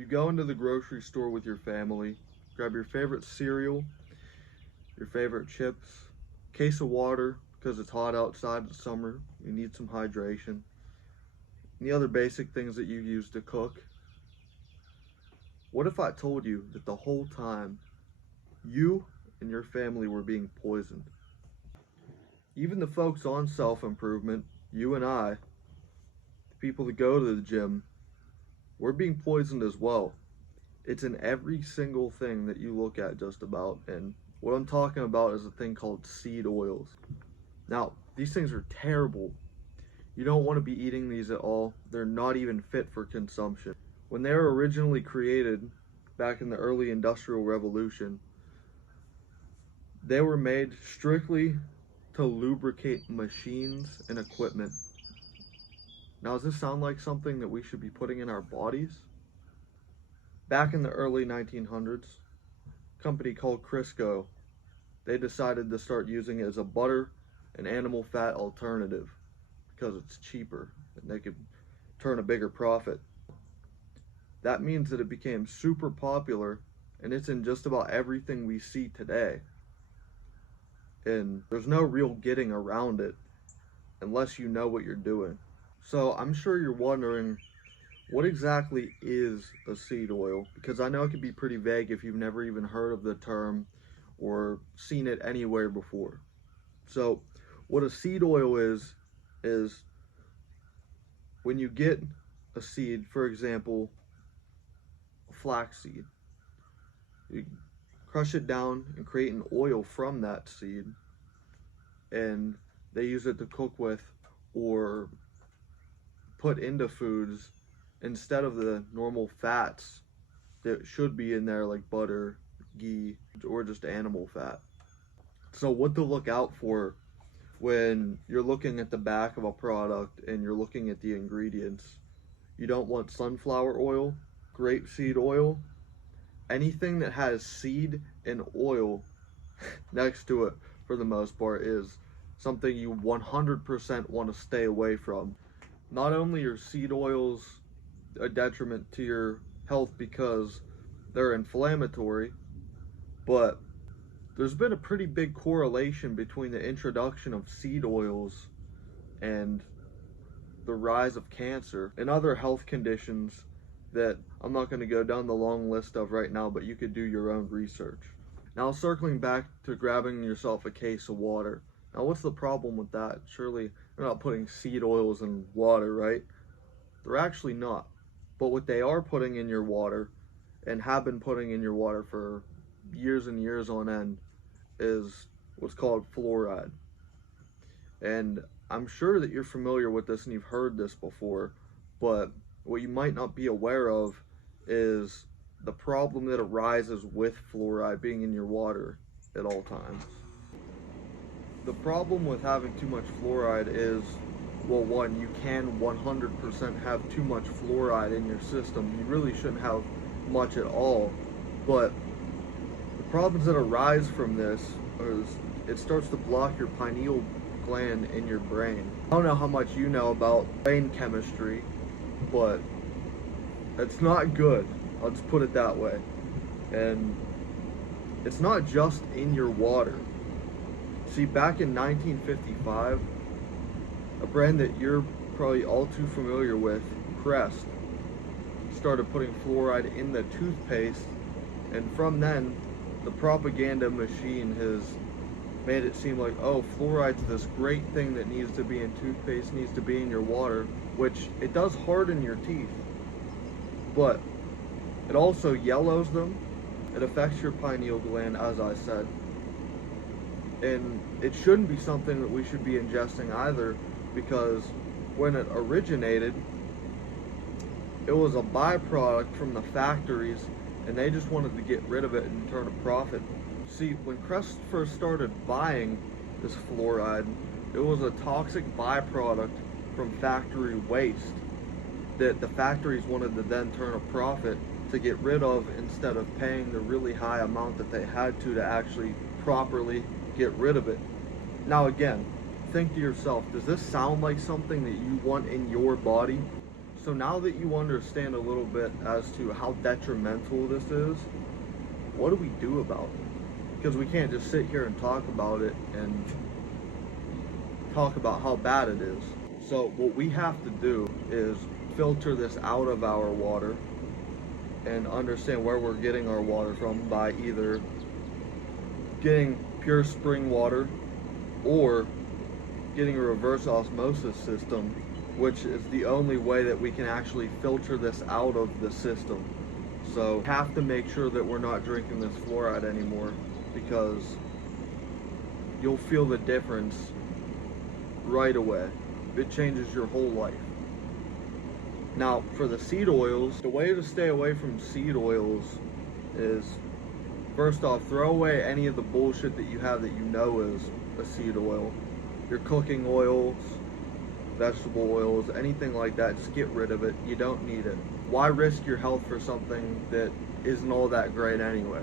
You go into the grocery store with your family, grab your favorite cereal, your favorite chips, case of water because it's hot outside, it's summer, you need some hydration, and the other basic things that you use to cook. What if I told you that the whole time you and your family were being poisoned? Even the folks on self-improvement, you and I, the people that go to the gym, we're being poisoned as well. It's in every single thing that you look at just about, and what I'm talking about is a thing called seed oils. Now, these things are terrible. You don't want to be eating these at all. They're not even fit for consumption. When they were originally created back in the early Industrial Revolution, they were made strictly to lubricate machines and equipment. Now, does this sound like something that we should be putting in our bodies? Back in the early 1900s, a company called Crisco, they decided to start using it as a butter and animal fat alternative because it's cheaper and they could turn a bigger profit. That means that it became super popular and it's in just about everything we see today. And there's no real getting around it unless you know what you're doing. So I'm sure you're wondering, what exactly is a seed oil? Because I know it can be pretty vague if you've never even heard of the term or seen it anywhere before. So what a seed oil is when you get a seed, for example, flaxseed. You crush it down and create an oil from that seed, and they use it to cook with or put into foods instead of the normal fats that should be in there, like butter, ghee, or just animal fat. So what to look out for when you're looking at the back of a product and you're looking at the ingredients. You don't want sunflower oil, grapeseed oil, anything that has seed and oil next to it for the most part is something you 100% want to stay away from. Not only are seed oils a detriment to your health because they're inflammatory, but there's been a pretty big correlation between the introduction of seed oils and the rise of cancer and other health conditions that I'm not going to go down the long list of right now, but you could do your own research. Now, circling back to grabbing yourself a case of water. Now, what's the problem with that? Surely they're not putting seed oils in water, right? They're actually not. But what they are putting in your water and have been putting in your water for years and years on end is what's called fluoride. And I'm sure that you're familiar with this and you've heard this before, but what you might not be aware of is the problem that arises with fluoride being in your water at all times. The problem with having too much fluoride is, well, one, you can 100% have too much fluoride in your system. You really shouldn't have much at all, but the problems that arise from this is it starts to block your pineal gland in your brain. I don't know how much you know about brain chemistry, but it's not good. I'll just put it that way. And it's not just in your water. See, back in 1955, a brand that you're probably all too familiar with, Crest, started putting fluoride in the toothpaste, and from then, the propaganda machine has made it seem like, oh, fluoride's this great thing that needs to be in toothpaste, needs to be in your water, which it does harden your teeth, but it also yellows them. It affects your pineal gland, as I said, and it shouldn't be something that we should be ingesting either, because when it originated, it was a byproduct from the factories, and they just wanted to get rid of it and turn a profit. See, when Crest first started buying this fluoride, it was a toxic byproduct from factory waste that the factories wanted to then turn a profit to get rid of, instead of paying the really high amount that they had to actually properly get rid of it. Now again, think to yourself, does this sound like something that you want in your body? So now that you understand a little bit as to how detrimental this is, what do we do about it? Because we can't just sit here and talk about it and talk about how bad it is. So what we have to do is filter this out of our water and understand where we're getting our water from by either getting pure spring water or getting a reverse osmosis system, which is the only way that we can actually filter this out of the system. So we have to make sure that we're not drinking this fluoride anymore, because you'll feel the difference right away. It changes your whole life. Now, for the seed oils, the way to stay away from seed oils is, first off, throw away any of the bullshit that you have that you know is a seed oil. Your cooking oils, vegetable oils, anything like that, just get rid of it. You don't need it. Why risk your health for something that isn't all that great anyway?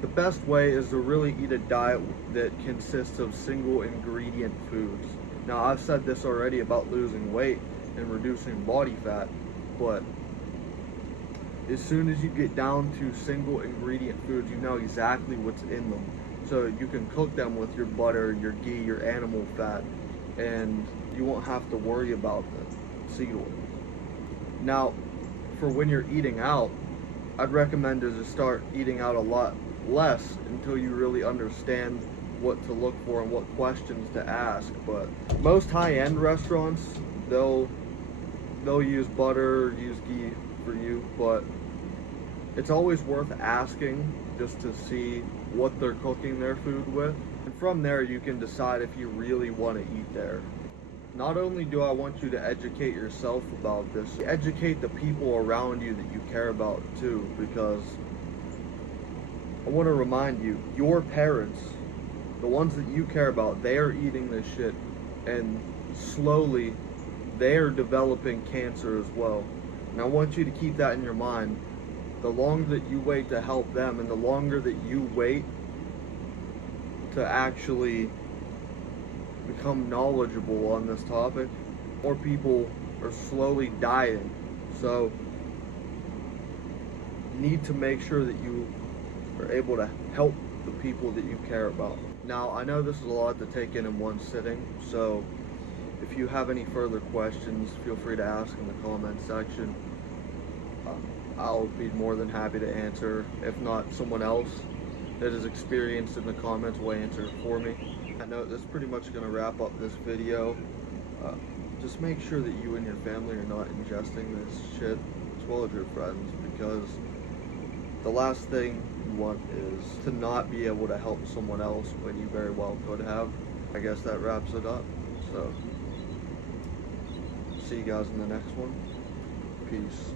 The best way is to really eat a diet that consists of single ingredient foods. Now, I've said this already about losing weight and reducing body fat, but as soon as you get down to single ingredient foods, you know exactly what's in them. So you can cook them with your butter, your ghee, your animal fat, and you won't have to worry about the seed oil. Now, for when you're eating out, I'd recommend to just start eating out a lot less until you really understand what to look for and what questions to ask. But most high-end restaurants, they'll use butter, use ghee for you, but it's always worth asking just to see what they're cooking their food with. And from there, you can decide if you really want to eat there. Not only do I want you to educate yourself about this, educate the people around you that you care about too, because I want to remind you, your parents, the ones that you care about, they are eating this shit, and slowly they are developing cancer as well. And I want you to keep that in your mind. The longer that you wait to help them, and the longer that you wait to actually become knowledgeable on this topic, more people are slowly dying. So you need to make sure that you are able to help the people that you care about. Now, I know this is a lot to take in one sitting, so if you have any further questions, feel free to ask in the comment section. I'll be more than happy to answer. If not, someone else that is experienced in the comments will answer for me. I know that's pretty much going to wrap up this video. Just make sure that you and your family are not ingesting this shit, as well as your friends, because the last thing you want is to not be able to help someone else when you very well could have. I guess that wraps it up. So, see you guys in the next one. Peace.